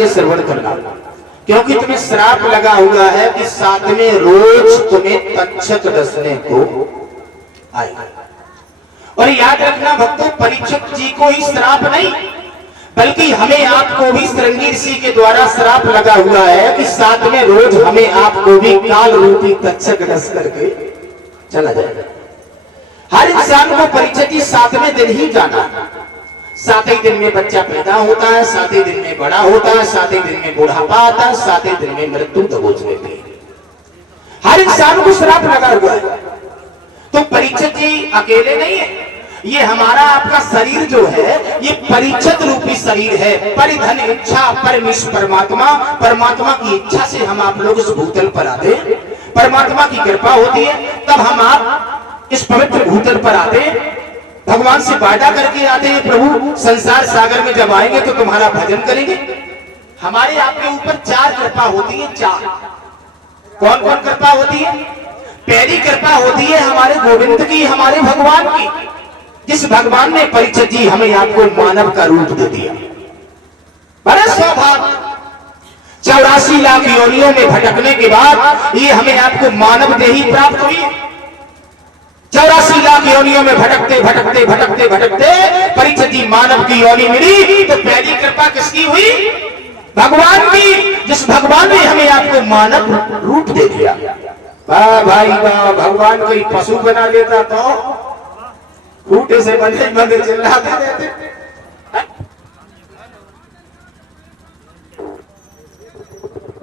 करके श्रवण करना, क्योंकि तुम्हें श्राप लगा हुआ है कि 7वें रोज तुम्हें तक्षक डसने को आएगा। और याद रखना भक्तों, परीक्षित जी को ही श्राप नहीं, बल्कि हमें आपको भी श्रृंगी ऋषि के द्वारा श्राप लगा हुआ है कि 7वें रोज हमें आपको भी काल रूपी तक्षक डस करके चला जाएगा। हर इंसान को परीक्षित जी 7वें दिन ही जाना है। 7वें दिन में बच्चा पैदा होता है, 7वें दिन में बड़ा होता है, 7वें दिन में बुढ़ापा आता है, 7वें दिन में मृत्यु दबोच लेती है। हर इंसान को श्राप लगा हुआ है। तो परीक्षित जी अकेले नहीं है, ये हमारा आपका शरीर जो है ये परीक्षित रूपी शरीर है। परिधन इच्छा परमेश परमात्मा, परमात्मा की इच्छा से हम आप लोग इस भूतल पर आते हैं। परमात्मा की कृपा होती है तब हम आप इस पवित्र भूतल पर आते हैं। भगवान से वादा करके आते हैं, प्रभु संसार सागर में जब आएंगे तो तुम्हारा भजन करेंगे। हमारे आपके ऊपर 4 कृपा होती है। 4 कौन कौन कृपा होती है? पहली कृपा होती है हमारे गोविंद की, हमारे भगवान की, जिस भगवान ने परीक्षित जी हमें आपको मानव का रूप दे दिया। बड़े सौभाग्य, 84 लाख योनियों में भटकने के बाद ये हमें आपको मानव देही प्राप्त हुई। 84 लाख योनियों में भटकते भटकते भटकते भटकते परीक्षित जी मानव की योनि मिली। तो पहली कृपा किसकी हुई? भगवान की, जिस भगवान ने हमें आपको मानव रूप दे दिया। वाह भाई वाह, भगवान कोई पशु बना देता तो खूंटे से बंधे बंधे चिल्लाते रहते।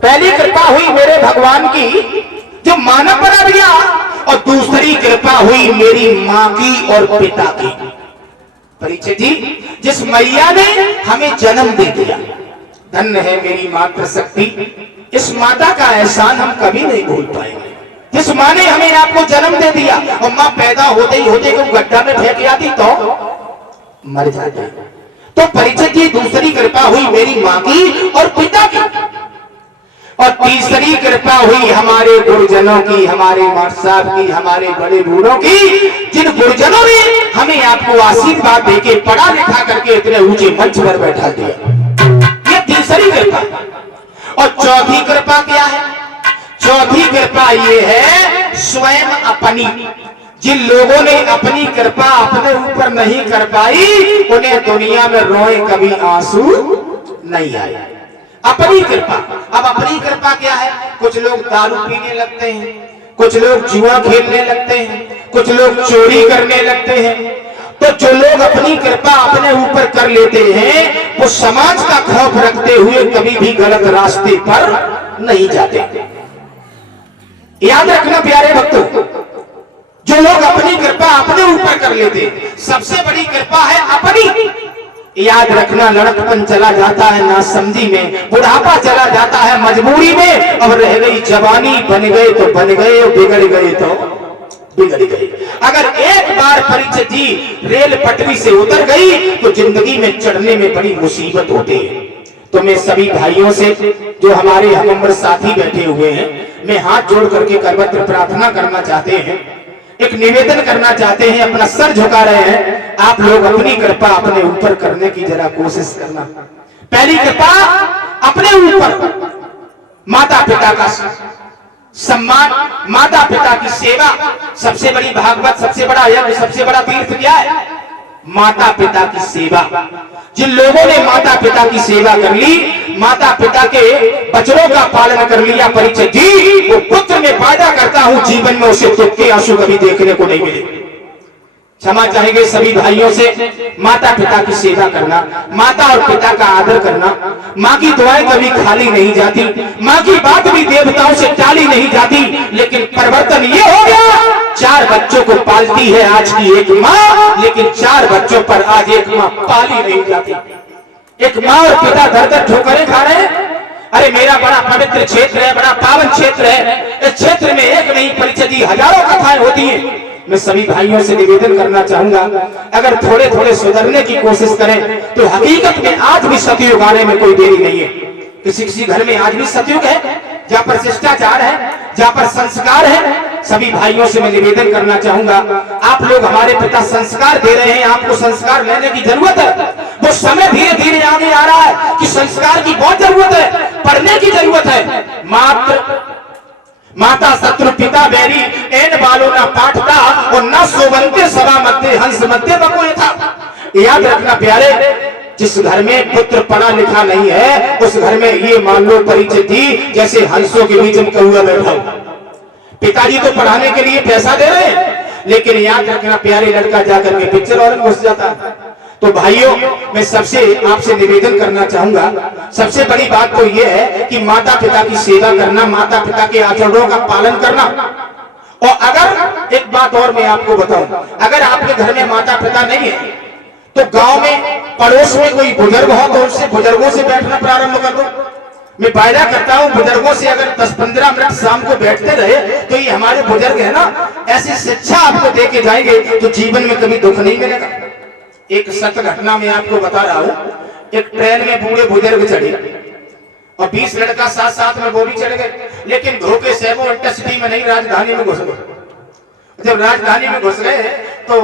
पहली कृपा हुई मेरे भगवान की जो मानव बना दिया, और दूसरी कृपा हुई मेरी मां की और पिता की। परीक्षित जी, जिस मैया ने हमें जन्म दे दिया, धन्य है मेरी मातृशक्ति, इस माता का एहसान हम कभी नहीं भूल पाएंगे। जिस माँ ने हमें आपको जन्म दे दिया, और माँ पैदा होते ही होते को गड्ढा में फेंक आती तो मर जाते। तो परीक्षित जी दूसरी कृपा हुई मेरी माँ की और पिता की, और तीसरी कृपा हुई हमारे गुरुजनों की, हमारे माँ साहब की, हमारे बड़े बूढ़ों की, जिन गुरुजनों ने हमें आपको आशीर्वाद देके पढ़ा लिखा करके इतने ऊंचे मंच पर बैठा दिया। ये तीसरी कृपा। और चौथी कृपा क्या है? चौथी कृपा ये है स्वयं अपनी। जिन लोगों ने अपनी कृपा अपने ऊपर नहीं कर पाई, उन्हें दुनिया में रोए कभी आंसू नहीं आए। अपनी कृपा। अब अपनी कृपा क्या है? कुछ लोग दारू पीने लगते हैं, कुछ लोग जुआ खेलने लगते हैं, कुछ लोग चोरी करने लगते हैं। तो जो लोग अपनी कृपा अपने ऊपर कर लेते हैं वो समाज का खौफ रखते हुए कभी भी गलत रास्ते पर नहीं जाते। याद रखना प्यारे भक्तों, जो लोग अपनी कृपा अपने ऊपर कर लेते हैं, सबसे बड़ी कृपा है अपनी। याद रखना, लड़कपन चला जाता है नासमझी में, बुढ़ापा चला जाता है मजबूरी में, अब रह गई जवानी, बन गए तो बन गए, बिगड़ गए तो बिगड़ गए। अगर एक बार परीक्षित जी रेल पटरी से उतर गई तो जिंदगी में चढ़ने में बड़ी मुसीबत होती है। तो मैं सभी भाइयों से, जो हमारे हम उम्र साथी बैठे हुए हैं, मैं हाथ जोड़ करके करवत्र प्रार्थना करना चाहते हैं, एक निवेदन करना चाहते हैं, अपना सर झुका रहे हैं। आप लोग अपनी कृपा अपने ऊपर करने की जरा कोशिश करना। पहली कृपा अपने ऊपर, माता पिता का सम्मान, माता पिता की सेवा। सबसे बड़ी भागवत, सबसे बड़ा यज्ञ, सबसे बड़ा तीर्थ क्या है? माता पिता की सेवा। जिन लोगों ने माता पिता की सेवा कर ली, माता पिता के वचनों का पालन कर लिया, परीक्षित जी वो पुत्र में वादा करता हूं जीवन में उसे दुख के आंसू कभी देखने को नहीं मिले। क्षमा चाहेंगे सभी भाइयों से, माता पिता की सेवा करना, माता और पिता का आदर करना। माँ की दुआएं कभी खाली नहीं जाती, माँ की बात भी देवताओं से टाली नहीं जाती। लेकिन परिवर्तन ये हो गया, 4 बच्चों को पालती है आज की एक माँ, लेकिन 4 बच्चों पर आज एक माँ पाली नहीं जाती। एक माँ और पिता दर दर ठोकरें खा रहे हैं। अरे मेरा बड़ा पवित्र क्षेत्र है, बड़ा पावन क्षेत्र है, इस क्षेत्र में एक नहीं परीक्षित जी हजारों कथाएं होती है। मैं सभी भाइयों से निवेदन करना चाहूंगा, अगर थोड़े थोड़े सुधरने की कोशिश करें तो हकीकत में आज भी सतयुग आने में कोई देरी नहीं है। किसी किसी घर में आज भी सतयुग है, जहाँ पर शिष्टाचार है, जहाँ पर संस्कार है। सभी भाइयों से मैं निवेदन करना चाहूंगा, आप लोग हमारे पिता संस्कार दे रहे हैं, आपको संस्कार लेने की जरूरत है। वो समय धीरे धीरे आगे आ रहा है कि संस्कार की बहुत जरूरत है, पढ़ने की जरूरत है। माता शत्रु पिता बैरी एन बालों ना पाठता और न सोवंते सभा मध्य हंस मध्य बकोए था। याद रखना प्यारे, जिस घर में पुत्र पढ़ा लिखा नहीं है उस घर में ये मान लो परिचय थी जैसे हंसों के बीच में कौआ बैठा। पिताजी तो पढ़ाने के लिए पैसा दे रहे हैं, लेकिन याद रखना प्यारे, लड़का जाकर के पिक्चर हॉल में घुस जाता है। तो भाइयों, मैं सबसे आपसे निवेदन करना चाहूंगा, सबसे बड़ी बात तो यह है कि माता पिता की सेवा करना, माता पिता के आचरणों का पालन करना। और अगर एक बात और मैं आपको बताऊं, अगर आपके घर में माता पिता नहीं है तो गांव में पड़ोस में कोई बुजुर्ग हो तो उससे बुजुर्गों से बैठना प्रारंभ कर दो। मैं वायदा करता हूं, बुजुर्गों से अगर 10-15 मिनट शाम को बैठते रहे तो ये हमारे बुजुर्ग है ना, ऐसी शिक्षा आपको दे के जाएंगे तो जीवन में कभी दुख नहीं मिलेगा। एक सत्य घटना में आपको बता रहा हूं, एक ट्रेन में बूढ़े बुजुर्ग चढ़े और 20 लड़का साथ साथ में वो भी चढ़ गए, लेकिन धोखे से वो इंटरसिटी में नहीं, राजधानी में घुस गए। जब राजधानी में घुस गए तो